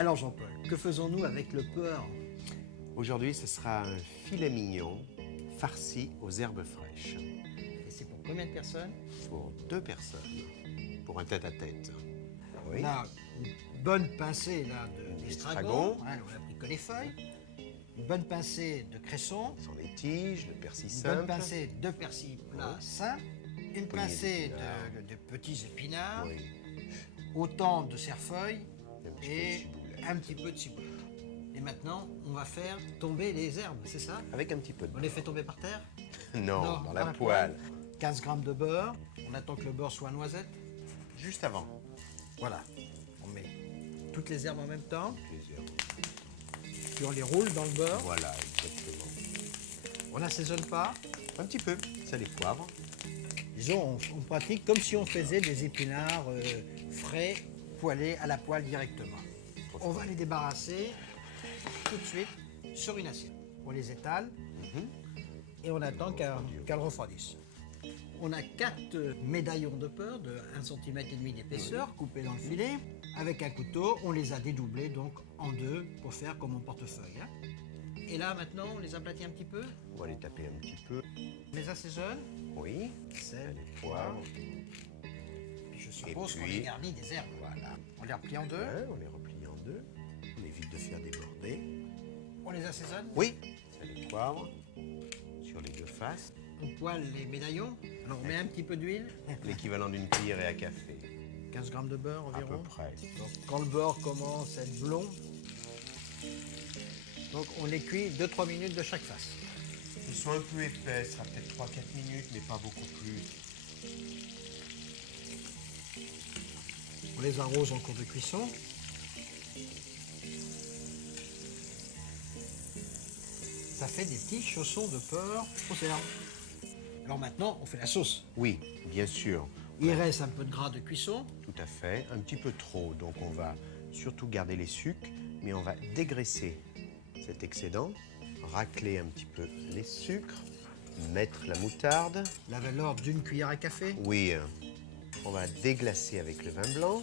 Alors Jean-Paul, que faisons-nous avec le porc? Aujourd'hui, ce sera un filet mignon farci aux herbes fraîches. Et c'est pour combien de personnes? Pour 2 personnes, pour un tête-à-tête. On a une bonne pincée là d'estragon, Estragon. hein, on a pris que les feuilles. Une bonne pincée de cresson, Ce sont les tiges, le persil une bonne simple. pincée de persil plat sain, une poignée pincée d'épinards. de petits épinards, Oui. autant de cerfeuil Un petit peu de et ciboulette. un petit peu de ciboulette. Et maintenant, on va faire tomber les herbes, c'est ça? Avec un petit peu de On les fait tomber par terre? Non, dans la poêle. 15 grammes de beurre. On attend que le beurre soit noisette. Juste avant. Voilà. On met toutes les herbes en même temps. Les herbes. Puis on les roule dans le beurre. Voilà, exactement. On n'assaisonne pas. Un petit peu, sel et poivre. Disons, on pratique comme si on faisait des épinards frais, poêlés à la poêle directement. On va les débarrasser tout de suite sur une assiette. On les étale et on attend qu'elles refroidissent. On a 4 médaillons de beurre de 1,5 cm d'épaisseur coupés dans le filet. Avec un couteau, on les a dédoublés donc en 2 pour faire comme un portefeuille. Hein. Et là maintenant, on les aplatit un petit peu, On va les taper un petit peu. on les assaisonne. Oui. Sel, et poivre. Puis je suppose qu'on puis- les garnit des herbes. Voilà. On les replie en 2, Ouais, on les replie en 2. On évite de faire déborder. on les assaisonne, Oui. Sel et poivre sur les 2 faces. on poêle les médaillons. Alors on met un petit peu d'huile, L'équivalent d'une cuillerée à café. 15 grammes de beurre À environ. peu près. Donc, quand le beurre commence à être blond, donc on les cuit 2-3 minutes de chaque face. Ils sont un peu épais, ça sera peut-être 3-4 minutes, mais pas beaucoup plus. On les arrose en cours de cuisson. Ça fait des petits chaussons de porc aux herbes. Alors maintenant, on fait la sauce. Oui, bien sûr. Il reste un peu de gras de cuisson. Tout à fait. Un petit peu trop. Donc on va surtout garder les sucres, mais on va dégraisser cet excédent, racler un petit peu les sucres, mettre la moutarde. La valeur d'une cuillère à café. Oui, on va déglacer avec le vin blanc,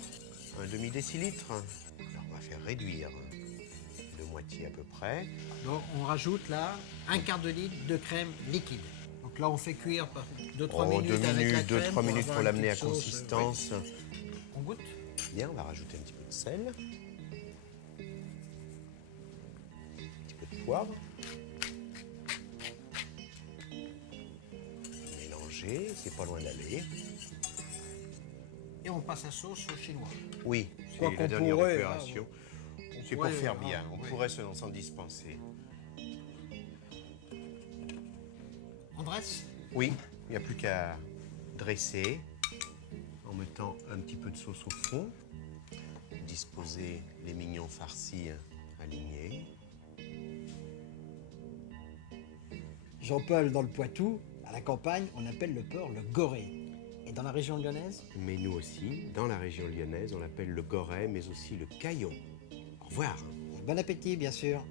un demi-décilitre. Alors on va faire réduire de moitié à peu près. Donc on rajoute là un quart de litre de crème liquide. Donc là on fait cuire 2-3 minutes 2 avec la minutes, crème 2-3 minutes avoir pour une l'amener à petite sauce, consistance. ouais. On goûte. Bien, on va rajouter un petit peu de sel, un petit peu de poivre. Mélanger, c'est pas loin d'aller. Et on passe la sauce au chinois. Oui, Quoi c'est qu'on la dernière pourrait, opération. C'est pour pourrait, faire hein, bien, on oui. pourrait s'en dispenser. On dresse. Oui, il n'y a plus qu'à dresser en mettant un petit peu de sauce au fond, disposer les mignons farcis alignés. Jean-Paul, dans le Poitou, à la campagne, on appelle le porc le goré. Et dans la région lyonnaise, Mais nous aussi, dans la région lyonnaise, on l'appelle le goret, mais aussi le caillon. Au revoir. bon appétit, bien sûr.